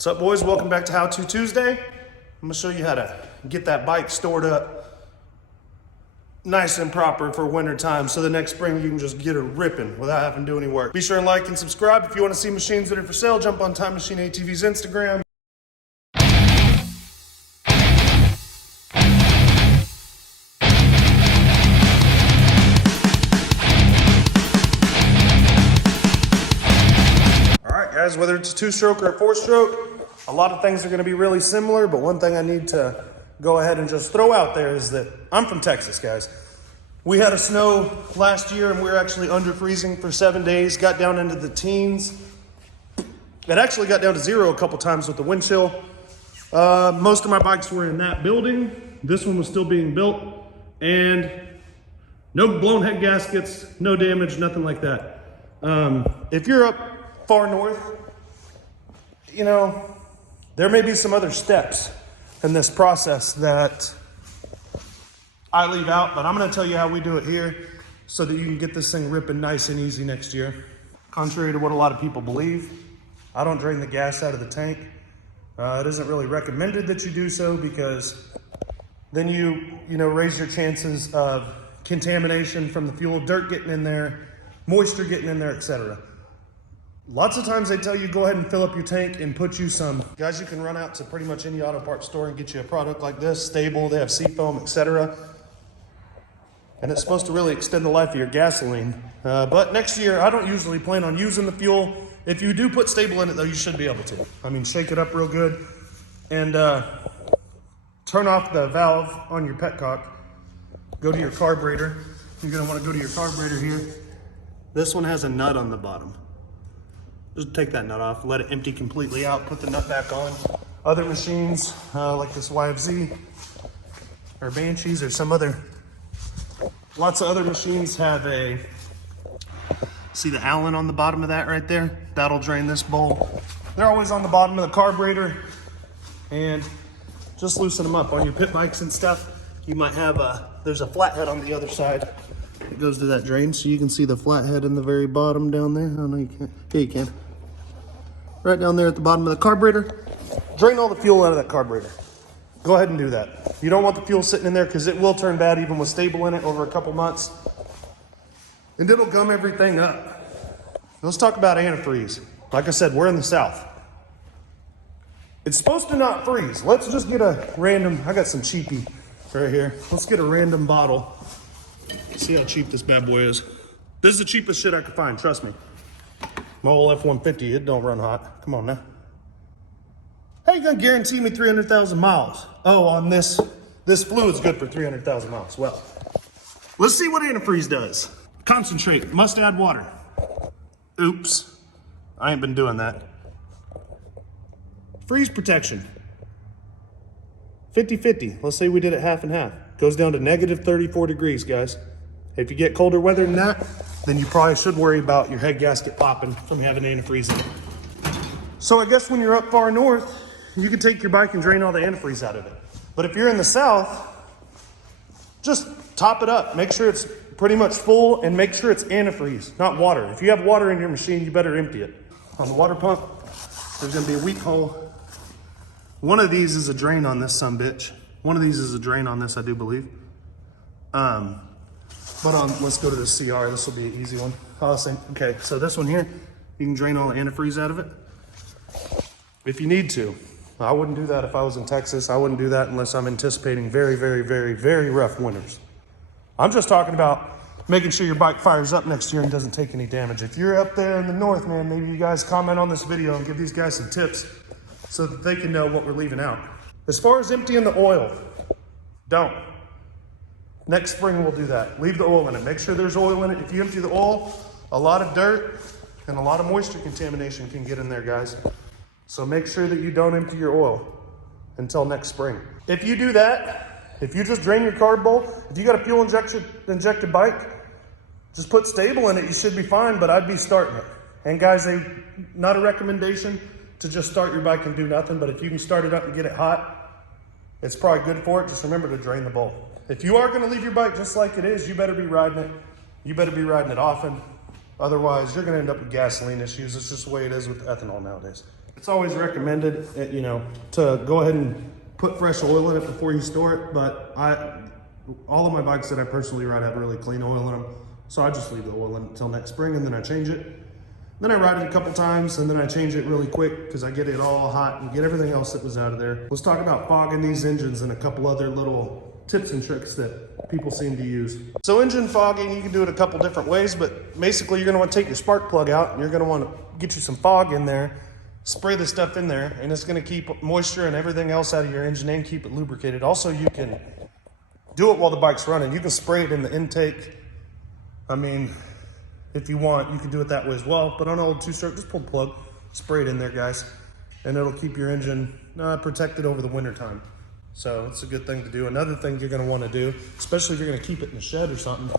What's up, boys? Welcome back to How To Tuesday. I'm gonna show you how to get that bike stored up nice and proper for winter time, so the next spring you can just get her ripping without having to do any work. Be sure and like and subscribe. If you want to see machines that are for sale, jump on Time Machine ATV's Instagram. Alright guys, whether it's a 2-stroke or a 4-stroke, a lot of things are going to be really similar, but one thing I need to go ahead and just throw out there is that I'm from Texas, guys. We had a snow last year and we were actually under freezing for 7 days, got down into the teens. It actually got down to 0 a couple times with the wind chill. Most of my bikes were in that building. This one was still being built, and no blown head gaskets, no damage, nothing like that. If you're up far north, you know, there may be some other steps in this process that I leave out, but I'm going to tell you how we do it here so that you can get this thing ripping nice and easy next year. Contrary to what a lot of people believe, I don't drain the gas out of the tank. It isn't really recommended that you do so, because then you raise your chances of contamination from the fuel, dirt getting in there, moisture getting in there, etc. Lots of times they tell you go ahead and fill up your tank and put you some. Guys, you can run out to pretty much any auto parts store and get you a product like this, stable, they have seafoam, etc. And it's supposed to really extend the life of your gasoline. But next year, I don't usually plan on using the fuel. If you do put stable in it though, you should be able to. I mean, shake it up real good and turn off the valve on your petcock. Go to your carburetor. You're gonna wanna go to your carburetor here. This one has a nut on the bottom. Just take that nut off, let it empty completely out, put the nut back on. Other machines, like this YFZ or Banshees or some other, lots of other machines have a, see the Allen on the bottom of that right there? That'll drain this bowl. They're always on the bottom of the carburetor, and just loosen them up. On your pit bikes and stuff, you might have there's a flathead on the other side. It goes to that drain, so you can see the flathead in the very bottom down there. Oh no, you can't. Yeah, you can. Right down there at the bottom of the carburetor. Drain all the fuel out of that carburetor. Go ahead and do that. You don't want the fuel sitting in there, because it will turn bad even with stable in it over a couple months. And it'll gum everything up. Let's talk about antifreeze. Like I said, we're in the South. It's supposed to not freeze. Let's just get a random, I got some cheapy right here. Let's get a random bottle. See how cheap this bad boy is. This is the cheapest shit I could find, trust me. My old F-150, it don't run hot. Come on now. How you gonna guarantee me 300,000 miles? Oh, on this fluid's good for 300,000 miles. Well, let's see what antifreeze does. Concentrate, must add water. Oops, I ain't been doing that. Freeze protection. 50-50, let's say we did it half and half. Goes down to negative 34 degrees, guys. If you get colder weather than that, then you probably should worry about your head gasket popping from having antifreeze in it. So I guess when you're up far north, you can take your bike and drain all the antifreeze out of it. But if you're in the South, just top it up. Make sure it's pretty much full, and make sure it's antifreeze, not water. If you have water in your machine, you better empty it. On the water pump, there's gonna be a weak hole. One of these is a drain on this sumbitch. One of these is a drain on this, I do believe. But let's go to the CR. This will be an easy one. Okay, so this one here, you can drain all the antifreeze out of it if you need to. I wouldn't do that if I was in Texas. I wouldn't do that unless I'm anticipating very, very, very, very rough winters. I'm just talking about making sure your bike fires up next year and doesn't take any damage. If you're up there in the north, man, maybe you guys comment on this video and give these guys some tips so that they can know what we're leaving out. As far as emptying the oil, don't. Next spring we'll do that. Leave the oil in it. Make sure there's oil in it. If you empty the oil, a lot of dirt and a lot of moisture contamination can get in there, guys. So make sure that you don't empty your oil until next spring. If you do that, if you just drain your carb bowl, if you got a fuel injected bike, just put stable in it, you should be fine, but I'd be starting it. And guys, not a recommendation to just start your bike and do nothing, but if you can start it up and get it hot, it's probably good for it. Just remember to drain the bowl. If you are gonna leave your bike just like it is, you better be riding it. You better be riding it often. Otherwise, you're gonna end up with gasoline issues. It's just the way it is with ethanol nowadays. It's always recommended, you know, to go ahead and put fresh oil in it before you store it, but all of my bikes that I personally ride have really clean oil in them, so I just leave the oil in until next spring, and then I change it. Then I ride it a couple times, and then I change it really quick because I get it all hot and get everything else that was out of there. Let's talk about fogging these engines and a couple other little tips and tricks that people seem to use. So engine fogging, you can do it a couple different ways, but basically you're gonna want to take your spark plug out, and you're gonna want to get you some fog in there, spray the stuff in there, and it's gonna keep moisture and everything else out of your engine and keep it lubricated. Also, you can do it while the bike's running. You can spray it in the intake. I mean, if you want, you can do it that way as well. But on an old two-stroke, just pull the plug, spray it in there, guys, and it'll keep your engine protected over the winter time. So it's a good thing to do. Another thing you're gonna wanna do, especially if you're gonna keep it in the shed or something,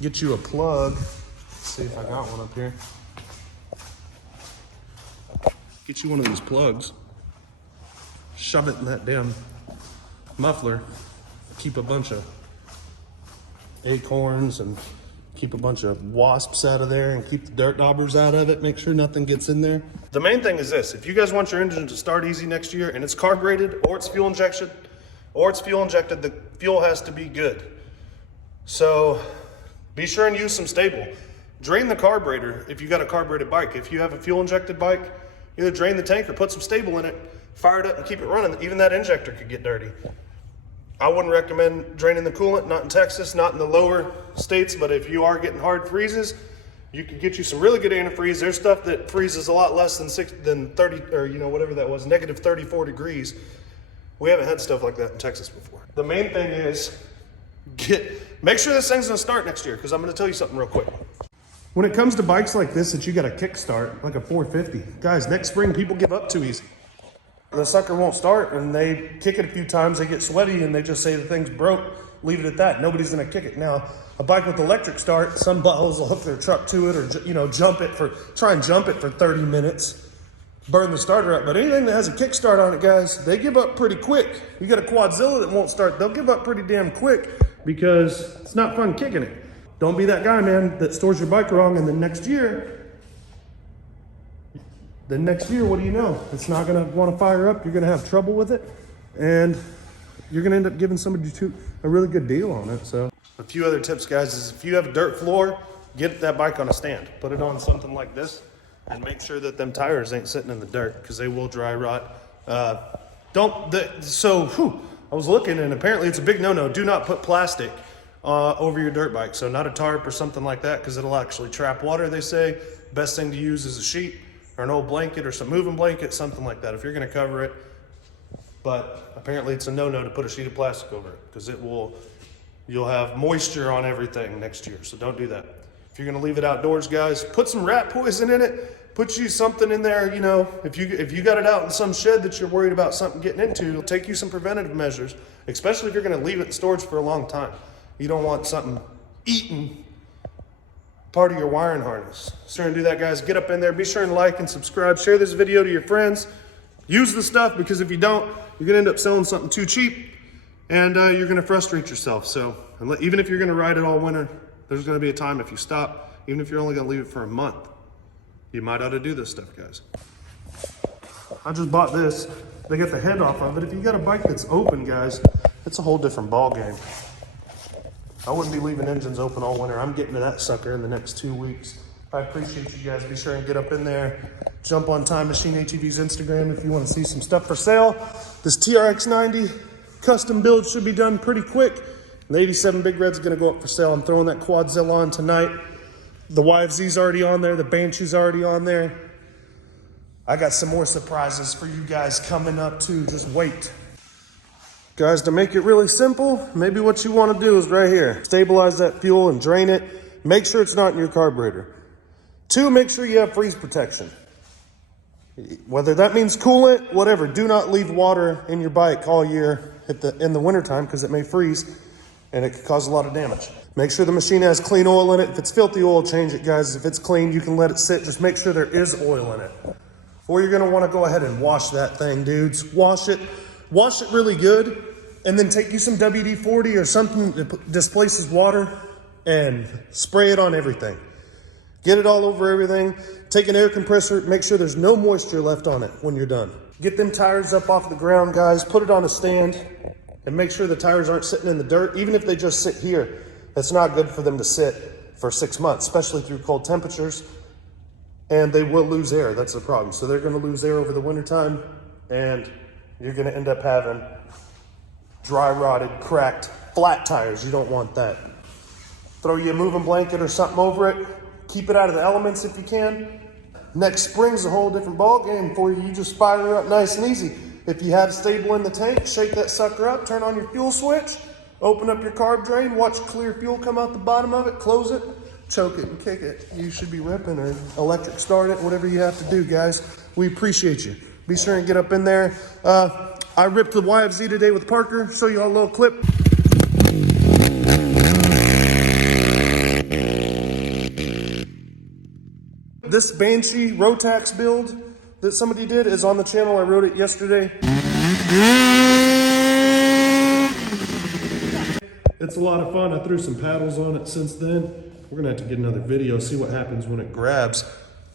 get you a plug. Let's see if I got one up here. Get you one of these plugs, shove it in that damn muffler, keep a bunch of acorns and keep a bunch of wasps out of there and keep the dirt daubers out of it. Make sure nothing gets in there. The main thing is this: if you guys want your engine to start easy next year and it's carbureted or it's fuel injected, the fuel has to be good. So be sure and use some stable. Drain the carburetor if you got a carbureted bike. If you have a fuel injected bike, either drain the tank or put some stable in it, fire it up and keep it running. Even that injector could get dirty. I wouldn't recommend draining the coolant, not in Texas, not in the lower states, but if you are getting hard freezes, you can get you some really good antifreeze. There's stuff that freezes a lot less than 30, or you know, whatever that was, negative 34 degrees. We haven't had stuff like that in Texas before. The main thing is make sure this thing's gonna start next year, because I'm gonna tell you something real quick. When it comes to bikes like this that you got a kickstart, like a 450, guys, next spring people give up too easy. The sucker won't start, and they kick it a few times, they get sweaty, and they just say the thing's broke, leave it at that. Nobody's gonna kick it. Now, a bike with electric start, some butthos will hook their truck to it, or you know, try and jump it for 30 minutes, burn the starter up. But anything that has a kickstart on it, guys, they give up pretty quick. You got a Quadzilla that won't start, they'll give up pretty damn quick because it's not fun kicking it. Don't be that guy, man, that stores your bike wrong, and then next year, what do you know? It's not gonna wanna fire up, you're gonna have trouble with it, and you're gonna end up giving somebody a really good deal on it. So a few other tips, guys, is if you have a dirt floor, get that bike on a stand. Put it on something like this, and make sure that them tires ain't sitting in the dirt, because they will dry rot. I was looking, and apparently it's a big no-no. Do not put plastic over your dirt bike. So not a tarp or something like that, because it'll actually trap water, they say. Best thing to use is a sheet or an old blanket or some moving blanket, something like that, if you're gonna cover it. But apparently it's a no-no to put a sheet of plastic over it, because you'll have moisture on everything next year, so don't do that. If you're gonna leave it outdoors, guys, put some rat poison in it, put you something in there, you know, if you got it out in some shed that you're worried about something getting into, it'll take you some preventative measures, especially if you're gonna leave it in storage for a long time. You don't want something eating part of your wiring harness. So do that, guys. Get up in there. Be sure and like and subscribe. Share this video to your friends. Use the stuff, because if you don't, you're gonna end up selling something too cheap, and you're gonna frustrate yourself. So even if you're gonna ride it all winter, there's gonna be a time if you stop, even if you're only gonna leave it for a month, you might ought to do this stuff, guys. I just bought this. They got the head off of it. If you got a bike that's open, guys, it's a whole different ball game. I wouldn't be leaving engines open all winter. I'm getting to that sucker in the next 2 weeks. I appreciate you guys. Be sure and get up in there. Jump on Time Machine ATV's Instagram if you want to see some stuff for sale. This TRX 90 custom build should be done pretty quick. The 87 Big Red's going to go up for sale. I'm throwing that Quadzilla on tonight. The YFZ's already on there. The Banshee's already on there. I got some more surprises for you guys coming up too. Just wait. Guys, to make it really simple, maybe what you want to do is right here. Stabilize that fuel and drain it. Make sure it's not in your carburetor. 2, make sure you have freeze protection. Whether that means coolant, whatever, do not leave water in your bike all year in the wintertime, because it may freeze and it could cause a lot of damage. Make sure the machine has clean oil in it. If it's filthy oil, change it, guys. If it's clean, you can let it sit. Just make sure there is oil in it. Or you're gonna wanna go ahead and wash that thing, dudes. Wash it really good, and then take you some WD-40 or something that displaces water and spray it on everything. Get it all over everything. Take an air compressor, make sure there's no moisture left on it when you're done. Get them tires up off the ground, guys. Put it on a stand and make sure the tires aren't sitting in the dirt. Even if they just sit here, it's not good for them to sit for 6 months, especially through cold temperatures. And they will lose air, that's the problem. So they're gonna lose air over the wintertime, and you're gonna end up having dry rotted, cracked, flat tires. You don't want that. Throw you a moving blanket or something over it. Keep it out of the elements if you can. Next spring's a whole different ball game for you. You just fire her up nice and easy. If you have stable in the tank, shake that sucker up, turn on your fuel switch, open up your carb drain, watch clear fuel come out the bottom of it, close it, choke it and kick it. You should be ripping, or electric start it, whatever you have to do, guys. We appreciate you. Be sure and get up in there. I ripped the YFZ today with Parker. Show you all a little clip. This Banshee Rotax build that somebody did is on the channel. I wrote it yesterday. It's a lot of fun. I threw some paddles on it since then. We're gonna have to get another video, see what happens when it grabs.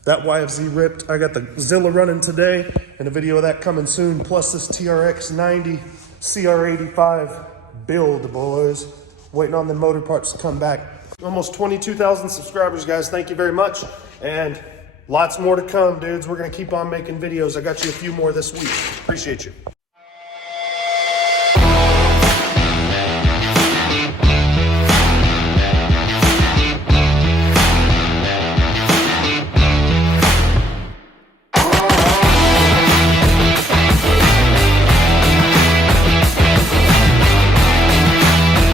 That YFZ ripped. I got the Zilla running today, and a video of that coming soon, plus this TRX 90 CR85 build, boys. Waiting on the motor parts to come back. Almost 22,000 subscribers, guys. Thank you very much. And lots more to come, dudes. We're gonna keep on making videos. I got you a few more this week. Appreciate you.